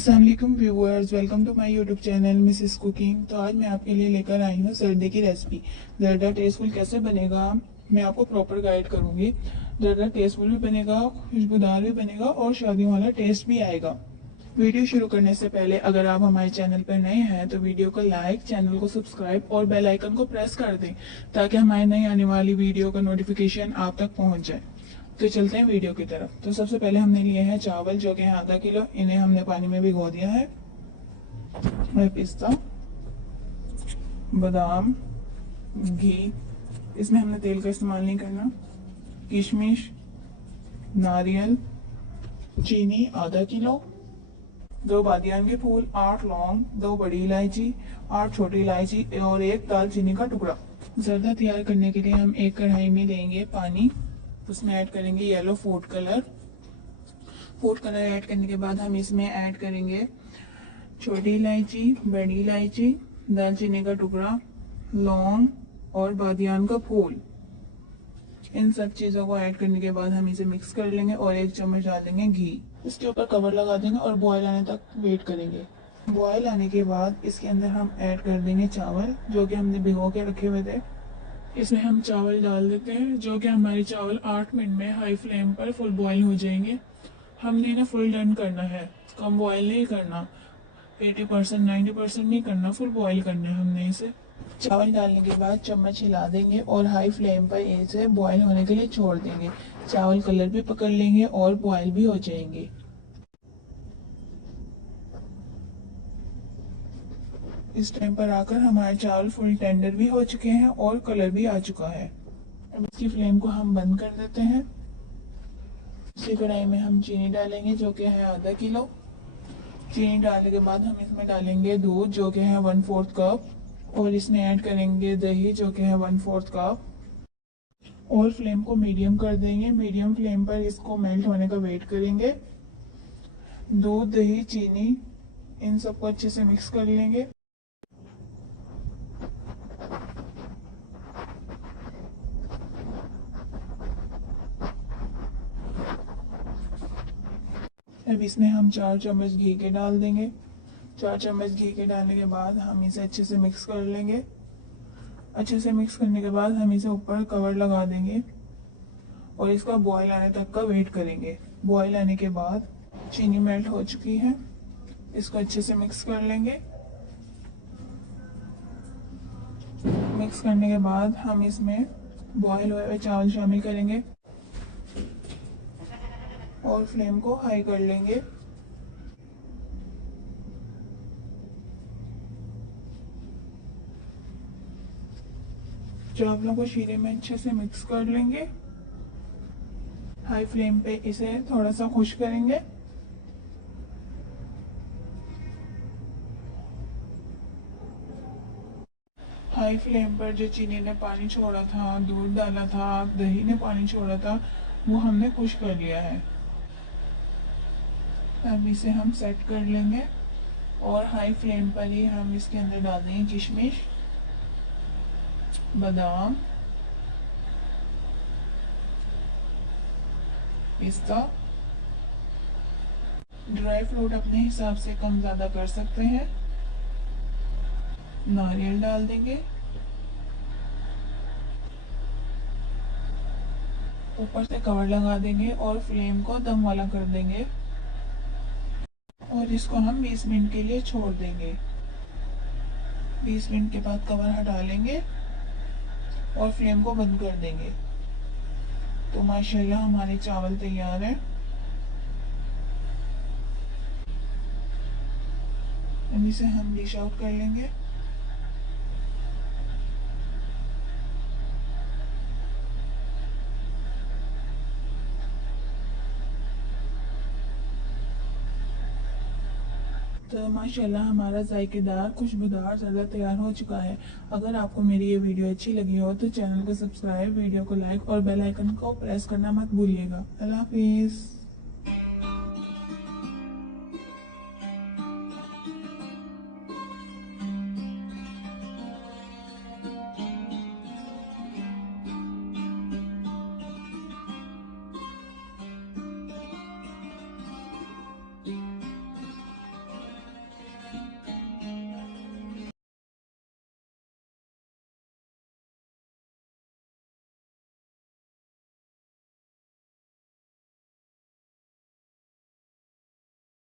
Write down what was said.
अस्सलाम वालेकुम viewers, welcome to my YouTube channel Mrs cooking. तो आज मैं आपके लिए लेकर आई हूँ जर्दे की रेसिपी। जर्दा टेस्टफुल कैसे बनेगा मैं आपको प्रॉपर गाइड करूँगी। जर्दा टेस्टफुल भी बनेगा, खुशबूदार भी बनेगा और शादियों वाला टेस्ट भी आएगा। वीडियो शुरू करने से पहले अगर आप हमारे चैनल पर नए हैं तो वीडियो को लाइक, चैनल को सब्सक्राइब और बेल आइकन को प्रेस कर दें ताकि हमारी नई आने वाली वीडियो का नोटिफिकेशन आप तक पहुँच जाए। तो चलते हैं वीडियो की तरफ। तो सबसे पहले हमने लिए हैं चावल जो कि हैं आधा किलो। इन्हें हमने पानी में भिगो दिया है। और पिस्ता, बादाम, घी, इसमें हमने तेल का इस्तेमाल नहीं करना, किशमिश, नारियल, चीनी आधा किलो, 2 बादियान के फूल, 8 लौंग, 2 बड़ी इलायची, 8 छोटी इलायची और 1 दालचीनी का टुकड़ा। जर्दा तैयार करने के लिए हम एक कढ़ाई में लेंगे पानी, उसमें ऐड करेंगे yellow food colour. Food colour add करने के बाद हम इसमें ऐड करेंगे छोटी इलायची, बड़ी इलायची, दालचीनी का टुकड़ा, लौंग और बादियान का फूल। इन सब चीज़ों को ऐड करने के बाद हम इसे मिक्स कर लेंगे और 1 चम्मच डाल देंगे घी। इसके ऊपर कवर लगा देंगे और बॉयल आने तक वेट करेंगे। बॉयल आने के बाद इसके अंदर हम ऐड कर देंगे चावल जो कि हमने भिगो के रखे हुए थे। इसमें हम चावल डाल देते हैं जो कि हमारे चावल 8 मिनट में हाई फ्लेम पर फुल बॉयल हो जाएंगे। हमने इन्हें फुल डन करना है, कम बॉयल नहीं करना, 80% 90% नहीं करना, फुल बॉयल करना है हमने इसे। चावल डालने के बाद चम्मच हिला देंगे और हाई फ्लेम पर इसे बॉयल होने के लिए छोड़ देंगे। चावल कलर भी पकड़ लेंगे और बॉयल भी हो जाएंगे। इस टाइम पर आकर हमारे चावल फुल टेंडर भी हो चुके हैं और कलर भी आ चुका है। अब इसकी फ्लेम को हम बंद कर देते हैं। इसी कढ़ाई में हम चीनी डालेंगे जो कि है आधा किलो। चीनी डालने के बाद हम इसमें डालेंगे दूध जो कि है 1/4 कप और इसमें ऐड करेंगे दही जो कि है 1/4 कप और फ्लेम को मीडियम कर देंगे। मीडियम फ्लेम पर इसको मेल्ट होने का वेट करेंगे। दूध, दही, चीनी इन सबको अच्छे से मिक्स कर लेंगे। अब इसमें हम 4 चम्मच घी के डाल देंगे। 4 चम्मच घी के डालने के बाद हम इसे अच्छे से मिक्स कर लेंगे। अच्छे से मिक्स करने के बाद हम इसे ऊपर कवर लगा देंगे और इसका बॉयल आने तक का वेट करेंगे। बॉयल आने के बाद चीनी मेल्ट हो चुकी है, इसको अच्छे से मिक्स कर लेंगे। मिक्स करने के बाद हम इसमें बॉयल हुए हुए चावल शामिल करेंगे और फ्लेम को हाई कर लेंगे। चावलों को शीरे में अच्छे से मिक्स कर लेंगे। हाई फ्लेम पे इसे थोड़ा सा खुश करेंगे। हाई फ्लेम पर जो चीनी ने पानी छोड़ा था, दूध डाला था, दही ने पानी छोड़ा था, वो हमने खुश कर लिया है। अब इसे हम सेट कर लेंगे और हाई फ्लेम पर ही हम इसके अंदर डाल देंगे किशमिश, बादाम, पिस्ता। ड्राई फ्रूट अपने हिसाब से कम ज़्यादा कर सकते हैं। नारियल डाल देंगे। ऊपर से कवर लगा देंगे और फ्लेम को दम वाला कर देंगे और इसको हम 20 मिनट के लिए छोड़ देंगे। 20 मिनट के बाद कवर हटा लेंगे और फ्लेम को बंद कर देंगे। तो माशाल्लाह हमारे चावल तैयार है। अब इसे हम डिश आउट कर लेंगे। तो माशाल्लाह हमारा जायकेदार खुशबूदार जर्दा तैयार हो चुका है। अगर आपको मेरी ये वीडियो अच्छी लगी हो तो चैनल को सब्सक्राइब, वीडियो को लाइक और बेल आइकन को प्रेस करना मत भूलिएगा। अल्लाह हाफिज़।